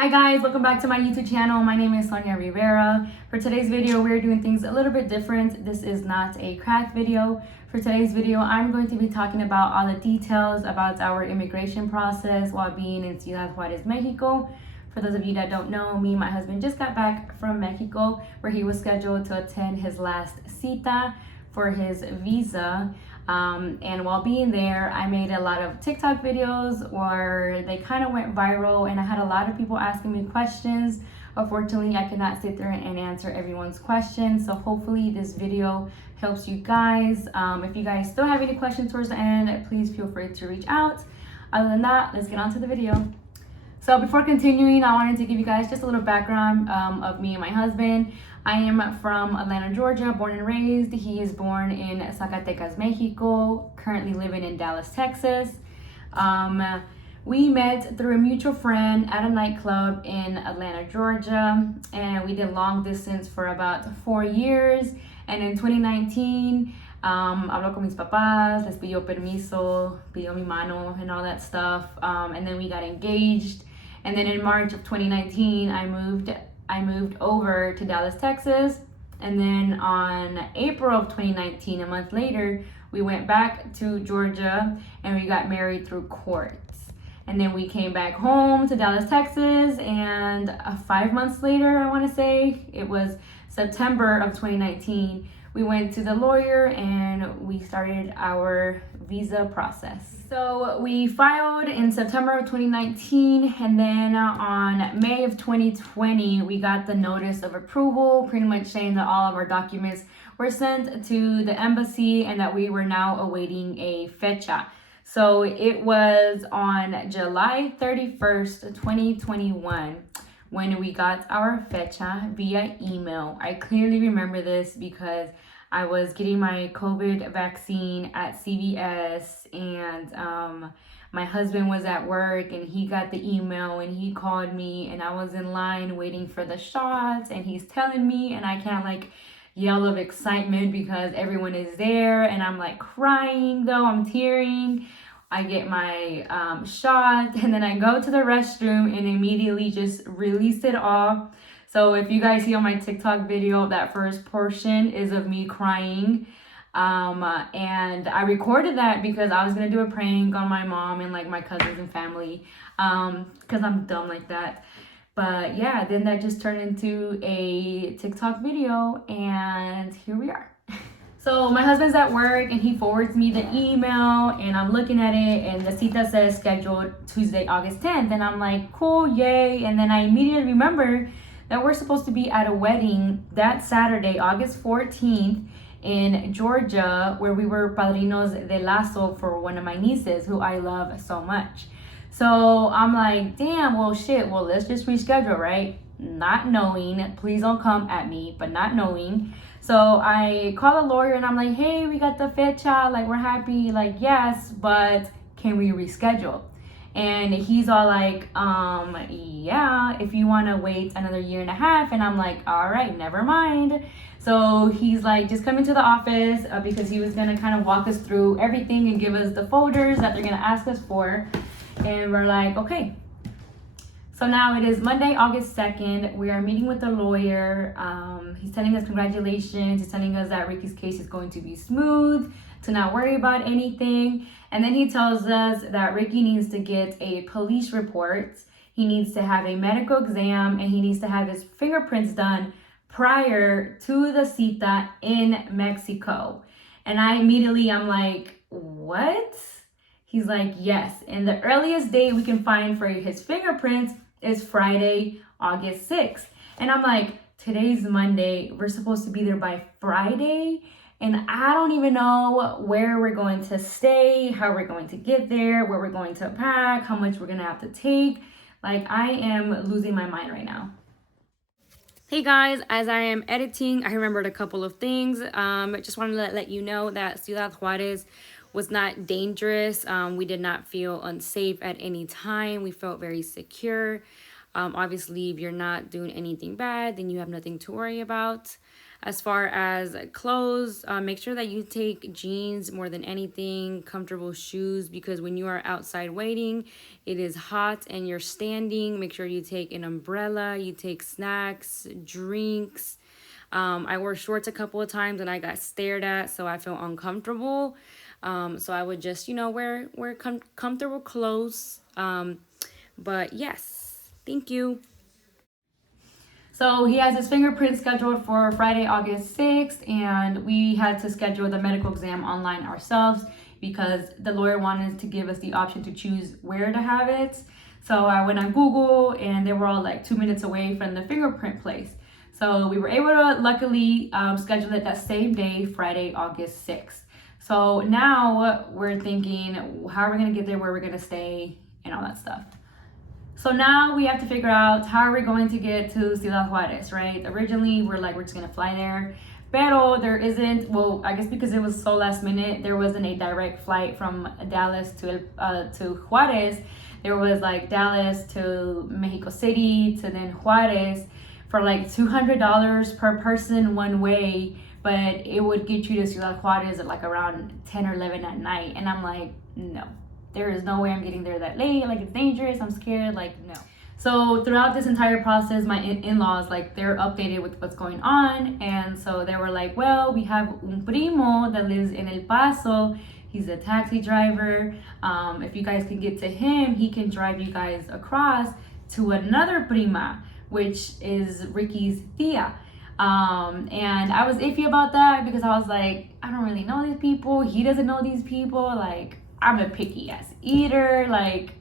Hi guys, welcome back to my YouTube channel. My name is Sonia Rivera. For today's video, we're doing things a little bit different. This is not a craft video. For today's video, I'm going to be talking about all the details about our immigration process while being in Ciudad, Juarez, Mexico. For those of you that don't know, me and my husband just got back from Mexico, where he was scheduled to attend his last Cita for his visa. And while being there, I made a lot of TikTok videos where they kind of went viral, and I had a lot of people asking me questions. Unfortunately, I could not sit there and answer everyone's questions, so hopefully this video helps you guys. If you guys still have any questions towards the end, please feel free to reach out. Other than that, let's get on to the video. So before continuing, I wanted to give you guys just a little background of me and my husband. I am from Atlanta, Georgia, born and raised. He is born in Zacatecas, Mexico, currently living in Dallas, Texas. We met through a mutual friend at a nightclub in Atlanta, Georgia, and we did long distance for about 4 years. And in 2019, habló con mis papás, les pidió permiso, pidió mi mano and all that stuff. And then we got engaged. And then in March of 2019, I moved over to Dallas, Texas. And then on April of 2019, a month later, we went back to Georgia and we got married through courts. And then we came back home to Dallas, Texas, and 5 months later, I want to say, it was September of 2019, we went to the lawyer and we started our visa process. So we filed in September of 2019, and then on May of 2020, we got the notice of approval, pretty much saying that all of our documents were sent to the embassy and that we were now awaiting a fecha. So it was on July 31st, 2021, when we got our fecha via email. I clearly remember this because I was getting my COVID vaccine at CVS, and my husband was at work and he got the email and he called me, and I was in line waiting for the shots, and he's telling me, and I can't like yell of excitement because everyone is there, and I'm like crying though, I'm tearing. I get my shot, and then I go to the restroom and immediately just release it all. So if you guys see on my TikTok video, that first portion is of me crying. And I recorded that because I was going to do a prank on my mom and like my cousins and family, because I'm dumb like that. But yeah, then that just turned into a TikTok video, and here we are. So my husband's at work and he forwards me the email, and I'm looking at it, and the cita says scheduled Tuesday, August 10th. And I'm like, cool, yay. And then I immediately remember that we're supposed to be at a wedding that Saturday, August 14th in Georgia, where we were padrinos de lazo for one of my nieces who I love so much. So I'm like, damn, well, shit, well, let's just reschedule, right? Not knowing, please don't come at me, but not knowing. So I call the lawyer and I'm like, hey, we got the fecha, like we're happy, like yes, but can we reschedule? And he's all like, yeah, if you want to wait another 1.5 years. And I'm like, all right, never mind. So he's like, just come into the office because he was going to kind of walk us through everything and give us the folders that they're going to ask us for. And we're like, okay. So now it is Monday, August 2nd. We are meeting with the lawyer. He's telling us congratulations. He's telling us that Ricky's case is going to be smooth, to not worry about anything. And then he tells us that Ricky needs to get a police report. He needs to have a medical exam, and he needs to have his fingerprints done prior to the cita in Mexico. And I'm like, what? He's like, yes. And the earliest date we can find for his fingerprints is Friday, August 6th. And I'm like, today's Monday. We're supposed to be there by Friday. And I don't even know where we're going to stay, how we're going to get there, where we're going to pack, how much we're going to have to take. Like, I am losing my mind right now. Hey guys, as I am editing, I remembered a couple of things. Just wanted to let you know that Ciudad Juarez was not dangerous. We did not feel unsafe at any time. We felt very secure. Obviously, if you're not doing anything bad, then you have nothing to worry about. As far as clothes, make sure that you take jeans more than anything, comfortable shoes, because when you are outside waiting, it is hot and you're standing. Make sure you take an umbrella, you take snacks, drinks. I wore shorts a couple of times and I got stared at, so I felt uncomfortable. So I would just, wear comfortable clothes. But yes, thank you. So he has his fingerprint scheduled for Friday, August 6th, and we had to schedule the medical exam online ourselves because the lawyer wanted to give us the option to choose where to have it. So I went on Google and they were all like 2 minutes away from the fingerprint place. So we were able to luckily schedule it that same day, Friday, August 6th. So now we're thinking, how are we gonna get there, where we're gonna stay, and all that stuff. So now we have to figure out how are we going to get to Ciudad Juarez, right? Originally, we're just gonna fly there. Pero there isn't, well, I guess because it was so last minute, there wasn't a direct flight from Dallas to Juarez. There was Dallas to Mexico City to then Juarez for $200 per person one way, but it would get you to Ciudad Juarez at around 10 or 11 at night. And I'm like, no. There is no way I'm getting there that late. It's dangerous. I'm scared. No. So throughout this entire process, my in-laws, they're updated with what's going on. And so they were like, well, we have un primo that lives in El Paso. He's a taxi driver. If you guys can get to him, he can drive you guys across to another prima, which is Ricky's tia. And I was iffy about that because I was like, I don't really know these people. He doesn't know these people. I'm a picky ass eater,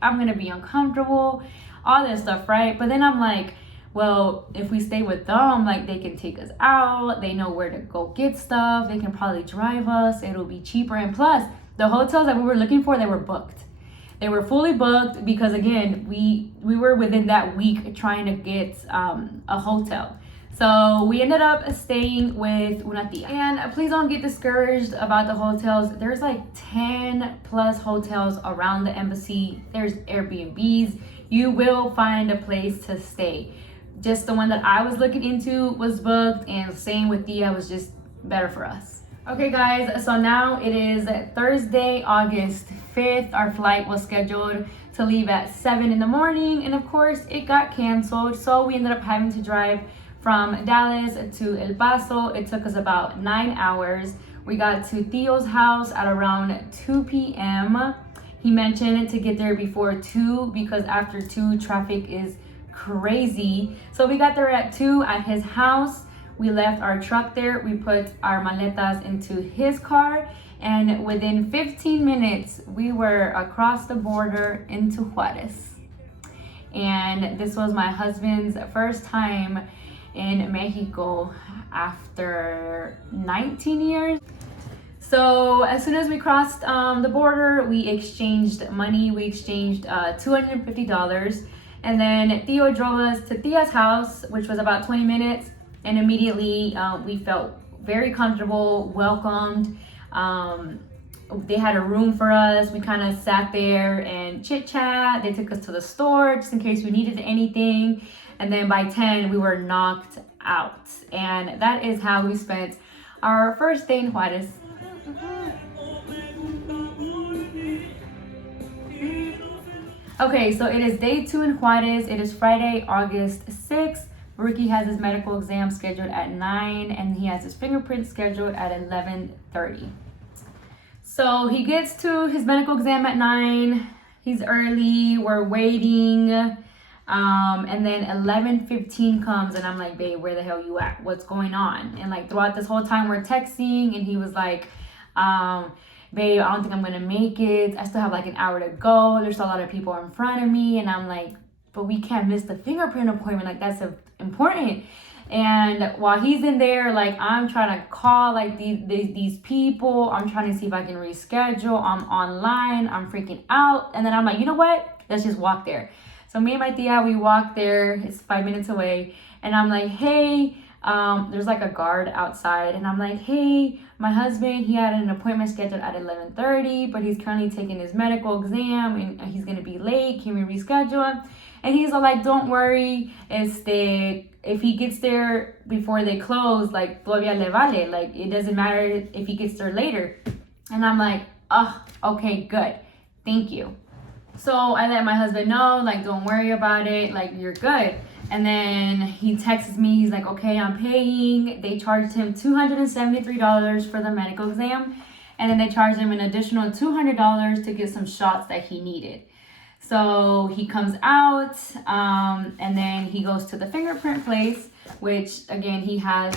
I'm gonna be uncomfortable, all this stuff, right? But then I'm like, well, if we stay with them, they can take us out, they know where to go get stuff, they can probably drive us, it'll be cheaper. And plus, the hotels that we were looking for, they were booked. They were fully booked because again, we were within that week trying to get a hotel. So we ended up staying with una tia. And please don't get discouraged about the hotels. There's 10 plus hotels around the embassy. There's Airbnbs. You will find a place to stay. Just the one that I was looking into was booked, and same with tia was just better for us. Okay guys, so now it is Thursday, August 5th. Our flight was scheduled to leave at 7 in the morning, and of course it got canceled. So we ended up having to drive from Dallas to El Paso. It took us about 9 hours. We got to Theo's house at around 2 p.m. He mentioned to get there before 2 because after 2, traffic is crazy. So we got there at 2 at his house. We left our truck there. We put our maletas into his car. And within 15 minutes, we were across the border into Juarez. And this was my husband's first time in Mexico after 19 years. So as soon as we crossed the border, we exchanged money. We exchanged $250, and then Theo drove us to Tia's house, which was about 20 minutes, and immediately we felt very comfortable, welcomed. They had a room for us. We kind of sat there and chit chat. They took us to the store just in case we needed anything. And then by 10, we were knocked out. And that is how we spent our first day in Juarez. Okay, so it is day 2 in Juarez. It is Friday, August 6th. Ricky has his medical exam scheduled at 9, and he has his fingerprint scheduled at 11:30. So he gets to his medical exam at 9. He's early. We're waiting. And then 11:15 comes, and I'm like, babe, where the hell you at? What's going on? And throughout this whole time we're texting, and he was like, babe, I don't think I'm gonna make it. I still have an hour to go. There's a lot of people in front of me. And I'm like, but we can't miss the fingerprint appointment. That's important. And while he's in there, I'm trying to call these people. I'm trying to see if I can reschedule. I'm online. I'm freaking out. And then I'm like, you know what? Let's just walk there. So me and my tia, we walked there. It's 5 minutes away. And I'm like, hey, there's a guard outside. And I'm like, hey, my husband, he had an appointment scheduled at 11:30, but he's currently taking his medical exam and he's going to be late. Can we reschedule him? And he's all like, don't worry. if he gets there before they close, like, todavía le vale. Like, it doesn't matter if he gets there later. And I'm like, oh, okay, good. Thank you. So I let my husband know, like, don't worry about it. Like, you're good. And then he texts me. He's like, okay, I'm paying. They charged him $273 for the medical exam. And then they charged him an additional $200 to get some shots that he needed. So he comes out, and then he goes to the fingerprint place, which again, he has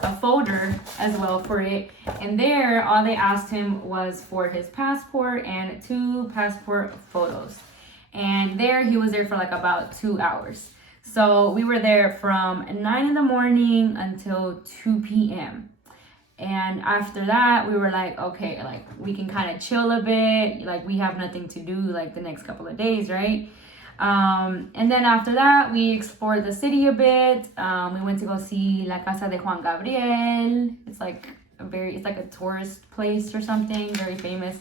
a folder as well for it. And there, all they asked him was for his passport and 2 passport photos. And there, he was there for like about 2 hours. So we were there from 9 in the morning until 2 p.m. And after that, we were like, okay, like, we can kind of chill a bit. Like, we have nothing to do, like, the next couple of days, right? And then after that, we explored the city a bit. We went to go see La Casa de Juan Gabriel. It's like a tourist place or something, very famous.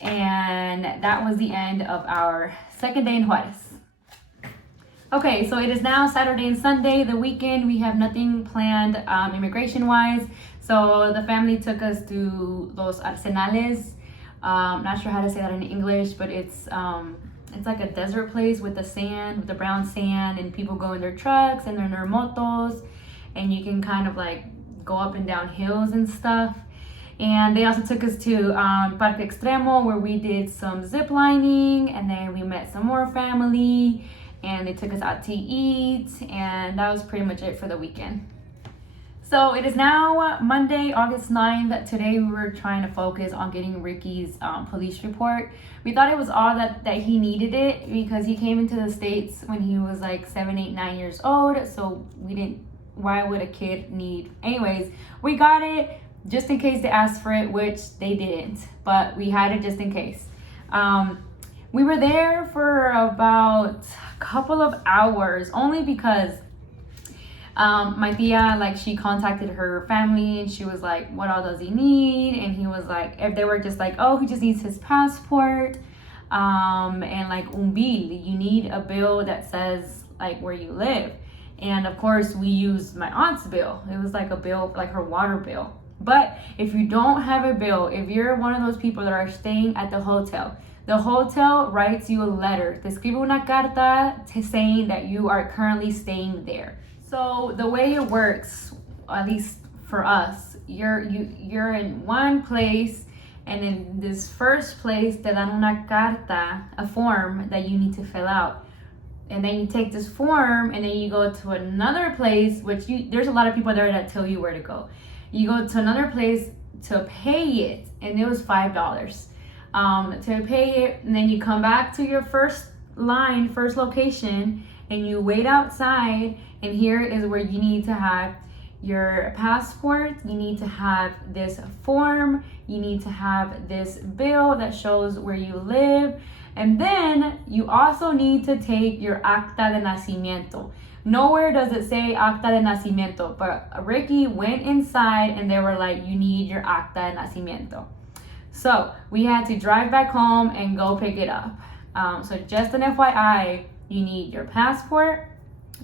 And that was the end of our second day in Juarez. Okay, so it is now Saturday and Sunday, the weekend. We have nothing planned immigration-wise. So the family took us to Los Arsenales. Not sure how to say that in English, but it's like a desert place with the sand, with the brown sand, and people go in their trucks and in their motos, and you can kind of like go up and down hills and stuff. And they also took us to Parque Extremo, where we did some zip lining, and then we met some more family, and they took us out to eat, and that was pretty much it for the weekend. So it is now Monday, August 9th. Today we were trying to focus on getting Ricky's police report. We thought it was odd that he needed it because he came into the States when he was like 7, 8, 9 years old. So why would a kid need? Anyways, we got it just in case they asked for it, which they didn't, but we had it just in case. We were there for about a couple of hours only because my tia, like, she contacted her family and she was like, what all does he need? And he was like, if they were just like, oh, he just needs his passport, and like un bill, you need a bill that says like where you live. And of course we used my aunt's bill. It was like a bill, like her water bill. But if you don't have a bill, if you're one of those people that are staying at the hotel writes you a letter. Te escribe una carta saying that you are currently staying there. So the way it works, at least for us, you're in one place, and in this first place te dan una carta, a form that you need to fill out. And then you take this form and then you go to another place, which there's a lot of people there that tell you where to go. You go to another place to pay it, and it was $5 to pay it, and then you come back to your first location, and you wait outside. And here is where you need to have your passport, you need to have this form, you need to have this bill that shows where you live, and then you also need to take your acta de nacimiento. Nowhere does it say acta de nacimiento, but Ricky went inside and they were like, you need your acta de nacimiento. So we had to drive back home and go pick it up. So just an FYI, you need your passport,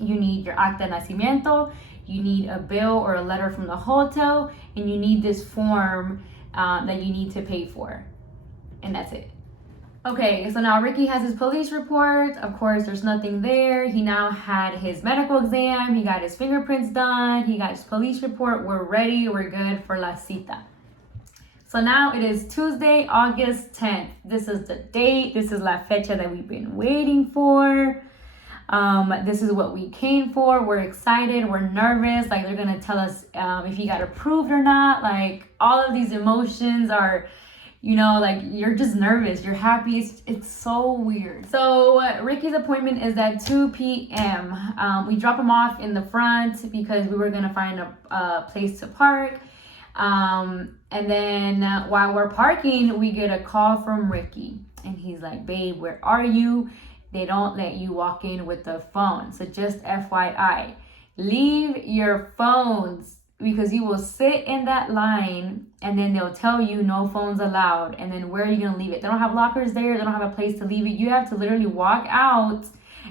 you need your acta de nacimiento, you need a bill or a letter from the hotel, and you need this form that you need to pay for. And that's it. Okay, so now Ricky has his police report. Of course, there's nothing there. He now had his medical exam. He got his fingerprints done. He got his police report. We're ready. We're good for La Cita. So now it is Tuesday, August 10th. This is the date. This is la fecha that we've been waiting for. This is what we came for. We're excited. We're nervous. Like, they're going to tell us if he got approved or not. Like, all of these emotions are, you know, like, you're just nervous. You're happy. It's so weird. So Ricky's appointment is at 2 p.m. We drop him off in the front because we were going to find a place to park. And then while we're parking, we get a call from Ricky. And he's like, babe, where are you? They don't let you walk in with the phone. So just FYI, leave your phones, because you will sit in that line and then they'll tell you no phones allowed. And then where are you going to leave it? They don't have lockers there. They don't have a place to leave it. You have to literally walk out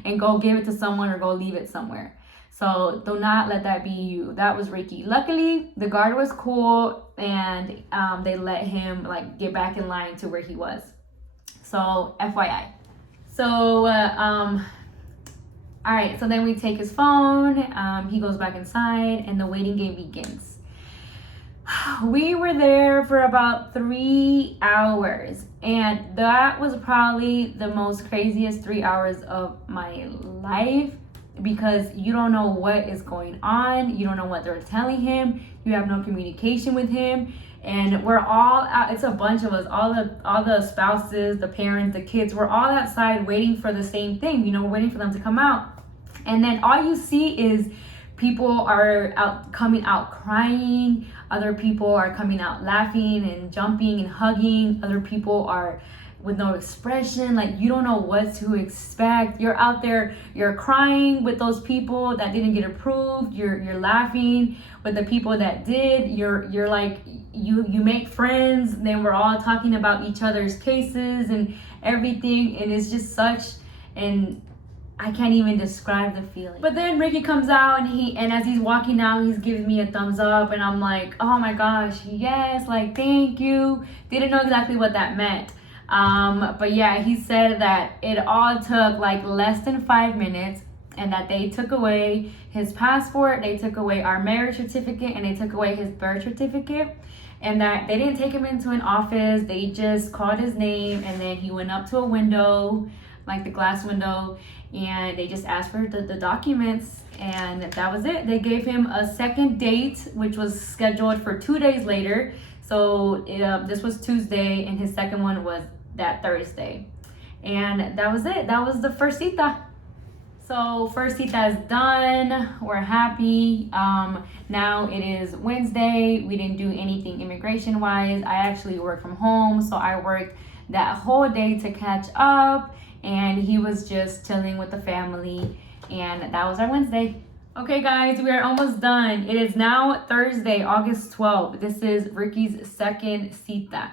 and go give it to someone or go leave it somewhere. So do not let that be you. That was Ricky. Luckily, the guard was cool, and they let him like get back in line to where he was. So FYI. So all right, so then we take his phone, he goes back inside, and the waiting game begins. We were there for about 3 hours, and that was probably the most craziest 3 hours of my life, because you don't know what is going on, you don't know what they're telling him, you have no communication with him, and we're all out. It's a bunch of us, all the spouses, the parents, the kids, we're all outside waiting for the same thing, you know, waiting for them to come out. And then all you see is people are coming out crying, other people are coming out laughing and jumping and hugging, other people are with no expression, like you don't know what to expect. You're out there, you're crying with those people that didn't get approved, you're laughing with the people that did, you're like, you make friends, then we're all talking about each other's cases and everything, and it's just such an, I can't even describe the feeling. But then Ricky comes out, and as he's walking out, he's giving me a thumbs up, and I'm like, oh my gosh, yes, like thank you. Didn't know exactly what that meant. But yeah, he said that it all took like less than 5 minutes, and that they took away his passport, they took away our marriage certificate, and they took away his birth certificate, and that they didn't take him into an office, they just called his name, and then he went up to a window, like the glass window, and they just asked for the documents, and that was it. They gave him a second date, which was scheduled for 2 days later. So this was Tuesday, and his second one was that Thursday. And that was it. That was the first cita. So first cita is done. We're happy. Now it is Wednesday. We didn't do anything immigration wise. I actually work from home, so I worked that whole day to catch up, and he was just chilling with the family, and that was our Wednesday. Okay guys, we are almost done. It is now Thursday, August 12th. This is Ricky's second cita.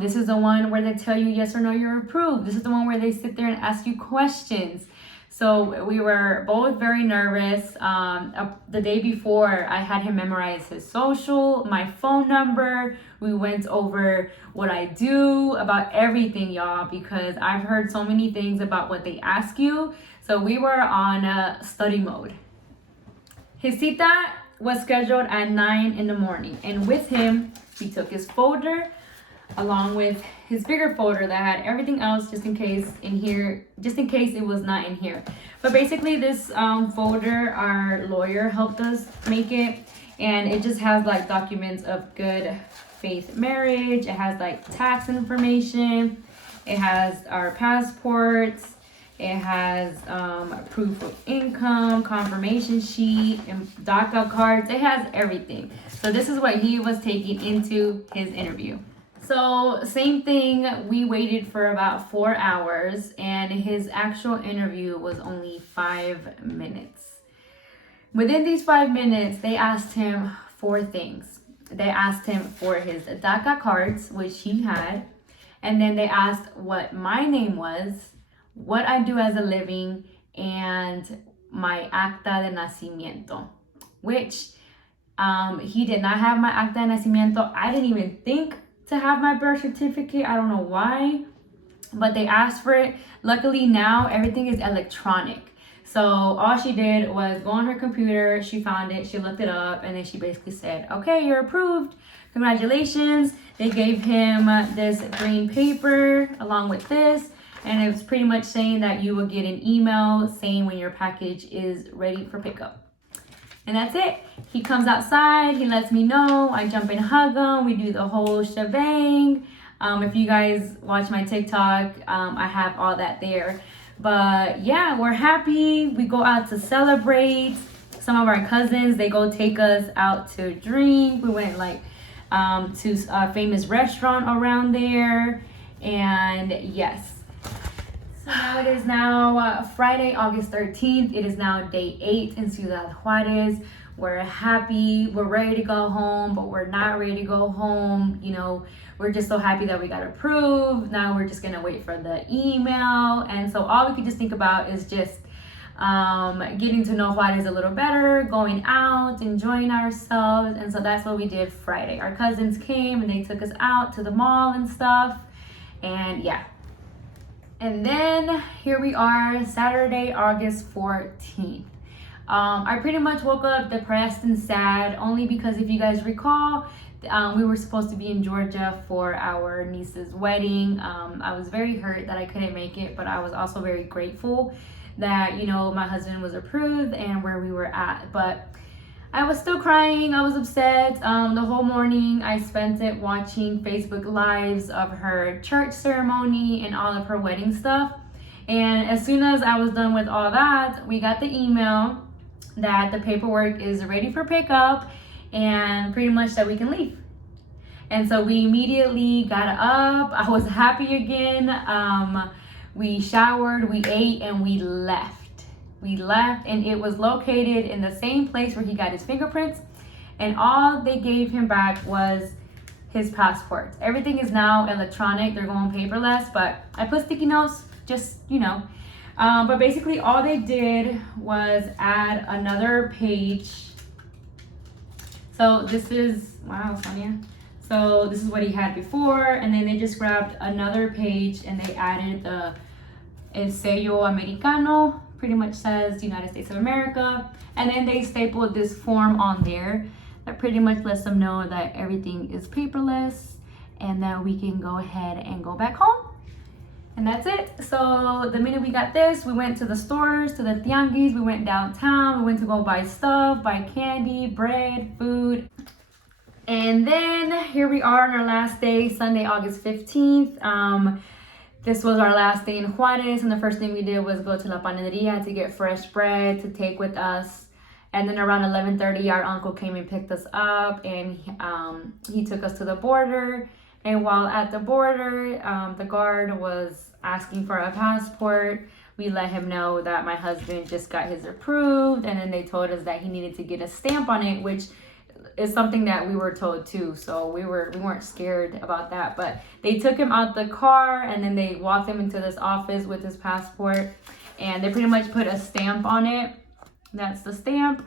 This is the one where they tell you yes or no, you're approved. This is the one where they sit there and ask you questions. So we were both very nervous. The day before, I had him memorize his social, my phone number. We went over what I do, about everything, y'all, because I've heard so many things about what they ask you. So we were on study mode. His cita was scheduled at 9 in the morning, and with him, he took his folder along with his bigger folder that had everything else, just in case it was not in here. But basically this folder, our lawyer helped us make it, and it just has like documents of good faith marriage, it has like tax information, it has our passports, it has proof of income, confirmation sheet, and DACA cards. It has everything. So this is what he was taking into his interview. So same thing, we waited for about 4 hours, and his actual interview was only 5 minutes. Within these 5 minutes, they asked him 4 things. They asked him for his DACA cards, which he had, and then they asked what my name was, what I do as a living, and my acta de nacimiento, which he did not have my acta de nacimiento. I didn't even think to have my birth certificate. I don't know why, but they asked for it. Luckily now everything is electronic. So all she did was go on her computer, she found it, she looked it up, and then she basically said, okay, you're approved. Congratulations. They gave him this green paper along with this, and it was pretty much saying that you will get an email saying when your package is ready for pickup. And that's it. He comes outside, he lets me know, I jump and hug him, we do the whole shebang. If you guys watch my TikTok, I have all that there. But yeah, we're happy. We go out to celebrate. Some of our cousins, they go take us out to drink. We went like to a famous restaurant around there. And yes. So now it is now Friday, August 13th. It is now day 8 in Ciudad, Juarez. We're happy. We're ready to go home, but we're not ready to go home. You know, we're just so happy that we got approved. Now we're just going to wait for the email. And so all we could just think about is just getting to know Juarez a little better, going out, enjoying ourselves. And so that's what we did Friday. Our cousins came and they took us out to the mall and stuff. And yeah. And then here we are, Saturday, August 14th. I pretty much woke up depressed and sad, only because if you guys recall, we were supposed to be in Georgia for our niece's wedding. I was very hurt that I couldn't make it, but I was also very grateful that, you know, my husband was approved and where we were at. But I was still crying. I was upset. The whole morning I spent it watching Facebook Lives of her church ceremony and all of her wedding stuff. And as soon as I was done with all that, we got the email that the paperwork is ready for pickup and pretty much that we can leave. And so we immediately got up. I was happy again. We showered, we ate, and we left. We left, and it was located in the same place where he got his fingerprints, and all they gave him back was his passport. Everything is now electronic. They're going paperless, but I put sticky notes, just, you know. But basically all they did was add another page. So this is, wow, Sonia. So this is what he had before, and then they just grabbed another page and they added the El Sello Americano, pretty much says United States of America. And then they stapled this form on there that pretty much lets them know that everything is paperless and that we can go ahead and go back home. And that's it. So the minute we got this, we went to the stores, to the tianguis, we went downtown, we went to go buy stuff, buy candy, bread, food. And then here we are on our last day, Sunday, August 15th. This was our last day in Juarez, and the first thing we did was go to La Panaderia to get fresh bread to take with us. And then around 11:30, our uncle came and picked us up, and he took us to the border. And while at the border, the guard was asking for a passport. We let him know that my husband just got his approved, and then they told us that he needed to get a stamp on it, which is something that we were told too. So we weren't scared about that. But they took him out the car, and then they walked him into this office with his passport, and they pretty much put a stamp on it. That's the stamp.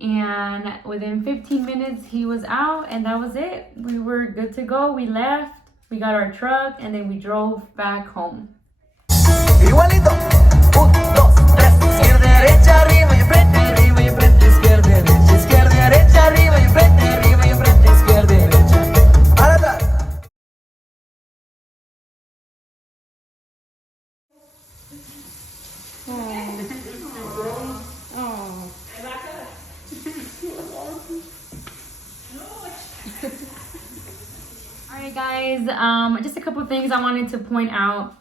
And within 15 minutes he was out, and that was it. We were good to go. We left, we got our truck, and then we drove back home. Igualito. 1, 2, 3. Izquierda, derecha, arriba y enfrente, izquierda, derecha, izquierda, derecha, arriba y enfrente, izquierda, derecha. Ahora Alright guys, just a couple things I wanted to point out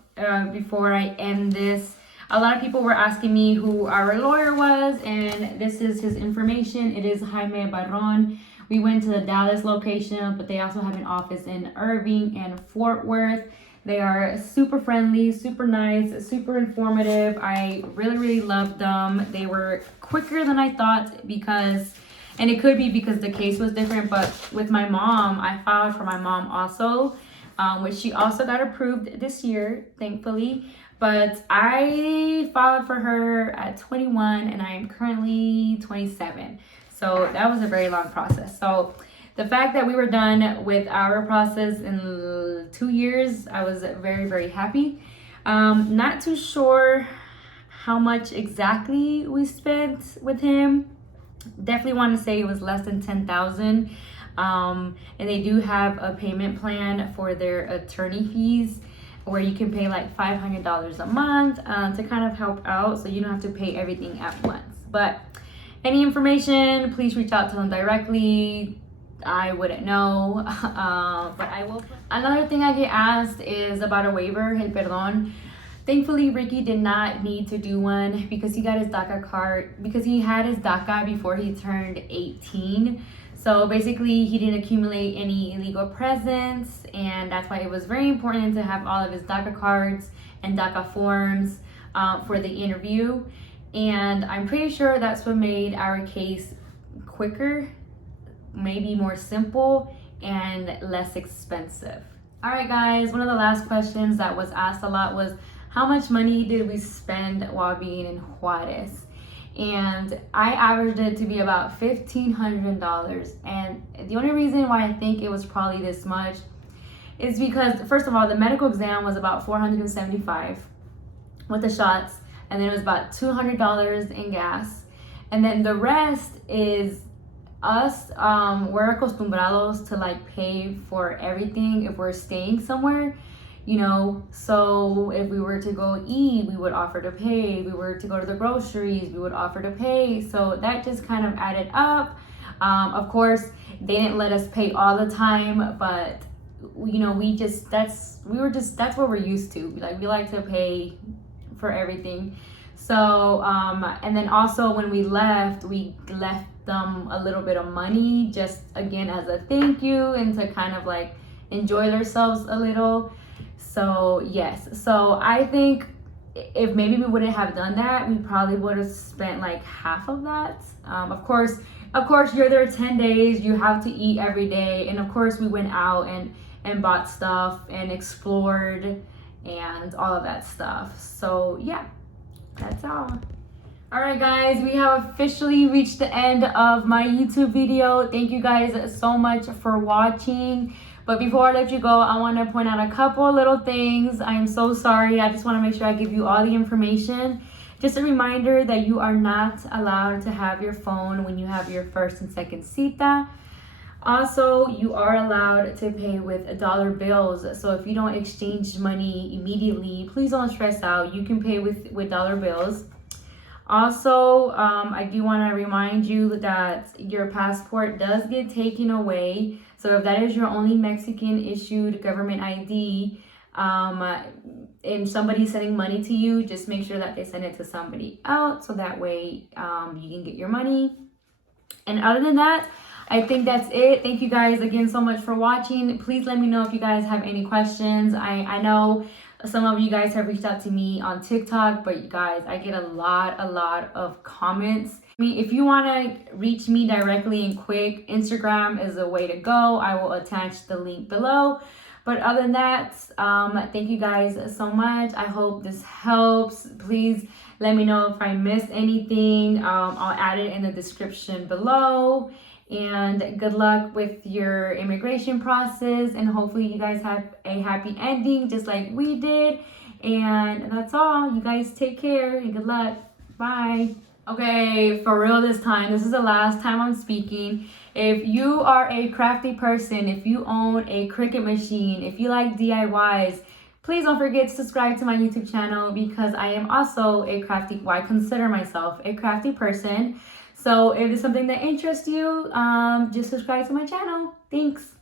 before I end this. A lot of people were asking me who our lawyer was, and this is his information. It is Jaime Barron. We went to the Dallas location, but they also have an office in Irving and Fort Worth. They are super friendly, super nice, super informative. I really loved them. They were quicker than I thought because, and it could be because the case was different, but with my mom, I filed for my mom also, which she also got approved this year, thankfully. But I filed for her at 21 and I am currently 27. So that was a very long process. So the fact that we were done with our process in 2 years, I was very happy. Not too sure how much exactly we spent with him. Definitely want to say it was less than 10,000. And they do have a payment plan for their attorney fees, where you can pay like $500 a month to kind of help out, so you don't have to pay everything at once. But any information, please reach out to them directly. I wouldn't know, but I will. Another thing I get asked is about a waiver, el perdón. Thankfully, Ricky did not need to do one because he got his DACA card, because he had his DACA before he turned 18. So basically, he didn't accumulate any illegal presence, and that's why it was very important to have all of his DACA cards and DACA forms for the interview. And I'm pretty sure that's what made our case quicker, maybe more simple, and less expensive. All right, guys, one of the last questions that was asked a lot was, how much money did we spend while being in Juarez? and I averaged it to be about $1,500. And the only reason why I think it was probably this much is because, first of all, the medical exam was about $475 with the shots, and then it was about $200 in gas, and then the rest is us. We're acostumbrados to like pay for everything if we're staying somewhere, you know. So if we were to go eat, we would offer to pay. If we were to go to the groceries, we would offer to pay. So that just kind of added up. Of course, they didn't let us pay all the time, but you know, that's what we're used to. Like, we like to pay for everything. So and then also when we left them a little bit of money, just again as a thank you and to kind of like enjoy themselves a little. So yes, so I think if maybe we wouldn't have done that, we probably would have spent like half of that. Of course you're there 10 days, you have to eat every day, and of course we went out and bought stuff and explored and all of that stuff. So yeah, that's all. All right guys, we have officially reached the end of my YouTube video. Thank you guys so much for watching. But before I let you go, I want to point out a couple little things. I am so sorry. I just want to make sure I give you all the information. Just a reminder that you are not allowed to have your phone when you have your first and second cita. Also, you are allowed to pay with dollar bills. So if you don't exchange money immediately, please don't stress out. You can pay with dollar bills. Also, I do want to remind you that your passport does get taken away. So if that is your only Mexican issued government ID, and somebody's sending money to you, just make sure that they send it to somebody else, so that way you can get your money. And other than that, I think that's it. Thank you guys again so much for watching. Please let me know if you guys have any questions. I know some of you guys have reached out to me on TikTok, but you guys, I get a lot of comments. I mean, if you want to reach me directly and quick, Instagram is the way to go. I will attach the link below. But other than that, thank you guys so much. I hope this helps. Please let me know if I missed anything. I'll add it in the description below. And good luck with your immigration process, and hopefully you guys have a happy ending just like we did. And that's all. You guys take care and good luck. Bye. Okay, for real this time, this is the last time I'm speaking. If you are a crafty person, if you own a Cricut machine, if you like DIYs, please don't forget to subscribe to my YouTube channel, because I am also a crafty, well, I consider myself a crafty person. So if it's something that interests you, just subscribe to my channel. Thanks.